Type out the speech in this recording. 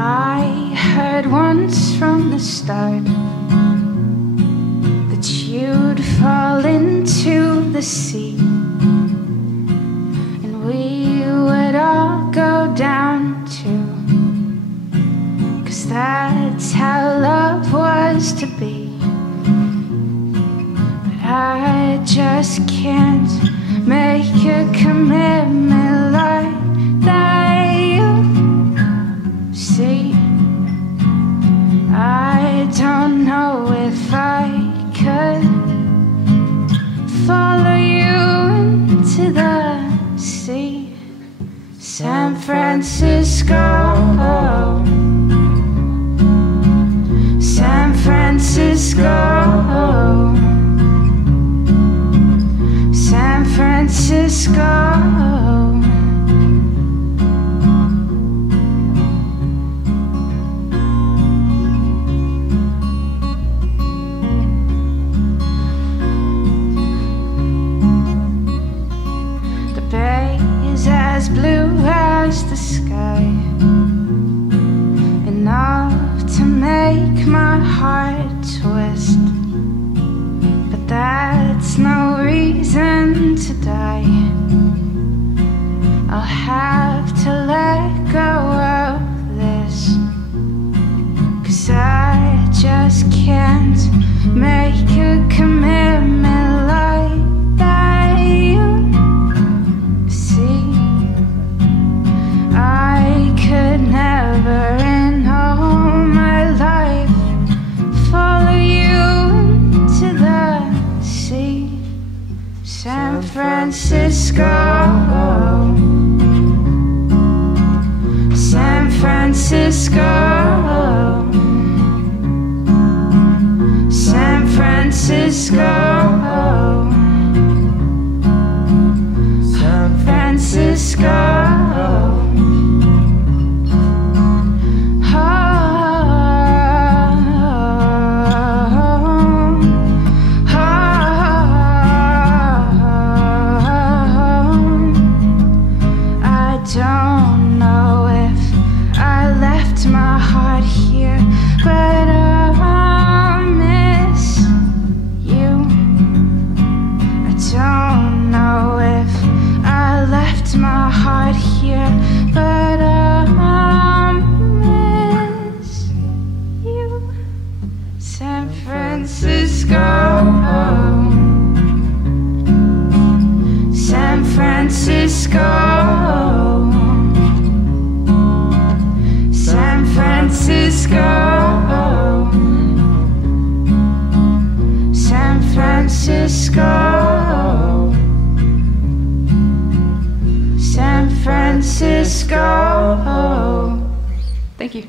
I heard once from the start that you'd fall into the sea, and we would all go down too, 'cause that's how love was to be. But I just can't make a commitment like that. You see, I don't know if I could follow you into the sea. San Francisco, San Francisco, San Francisco. The bay is as blue as the sky, enough to make my heart twist. But that's no reason to die. I'll have to let go of this, 'cause I just can't make a commitment like that. You see, I could never in all my life follow you into the sea. San Francisco, San Francisco, San Francisco, San Francisco. Don't know if I left my heart here, but I miss you. I don't know if I left my heart here, but I miss you. San Francisco, San Francisco, San Francisco, San Francisco, San Francisco. Thank you.